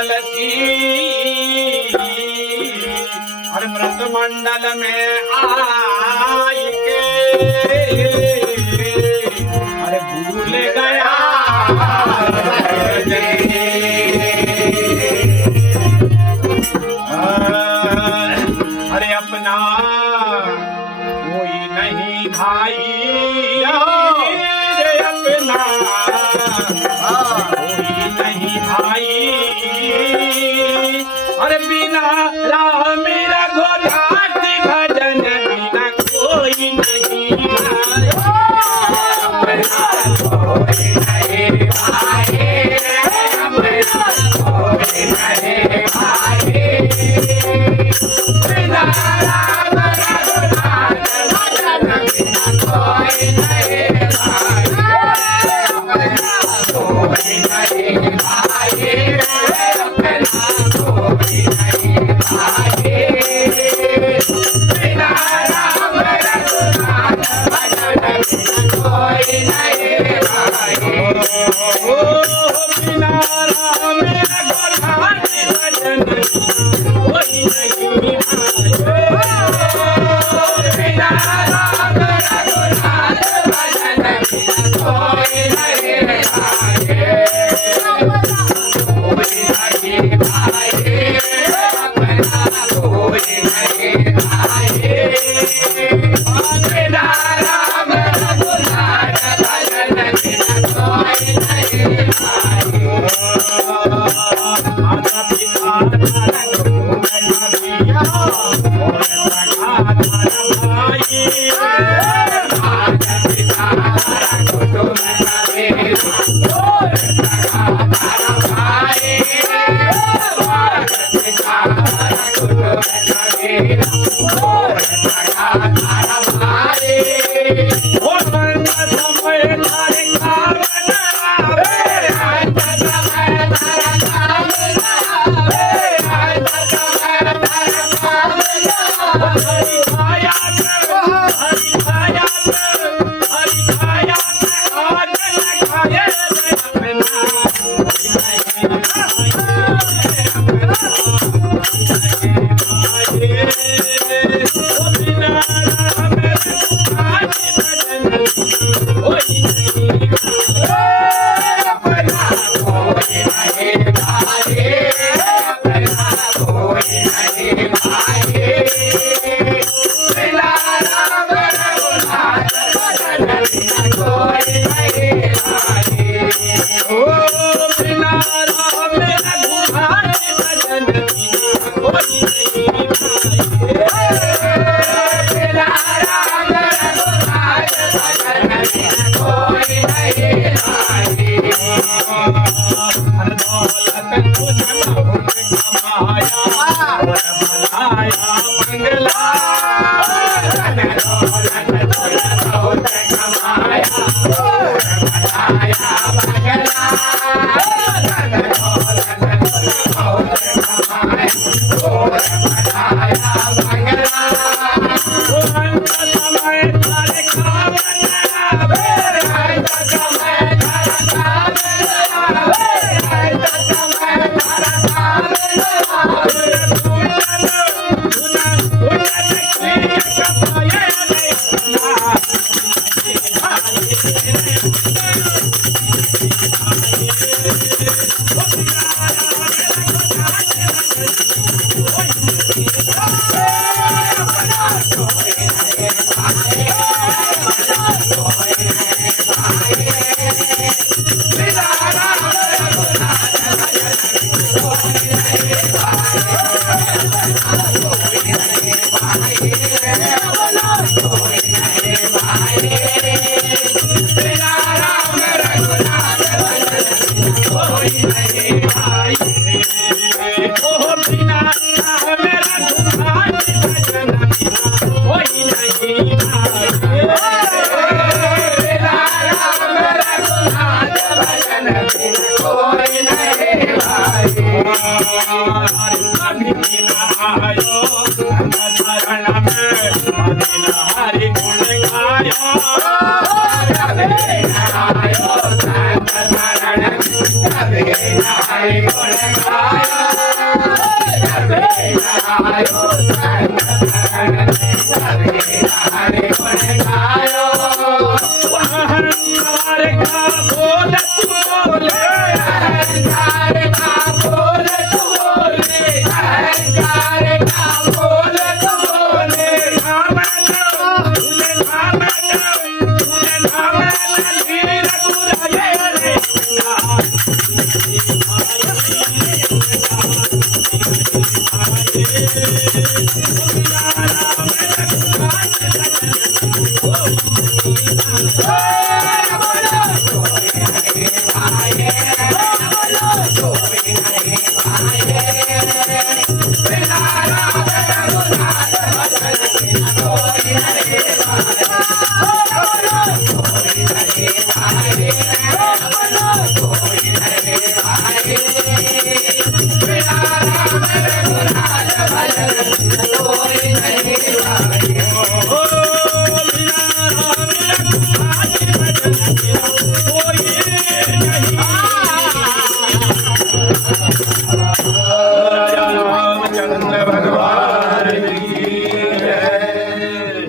तुलसी और व्रत मंडल में आई के अरे भूल गया अरे अपना कोई नहीं भाई अपना कोई नहीं भाई अरे बिना राम रघुनाथ भजन बिना कोई नहीं भाई अपना कोई नहीं भाई अपना कोई नहीं भाई बिना राम रघुनाथ भजन बिना कोई नहीं भाई Hare हरि गुण गायो सभी गायो सभी हरि गुण गायो अहंकार का बोल तू बोले अहंकार का बोल तू बोले अहंकार का बोल तू बोले तुझे धाम धीर गुराये रे कोई नहीं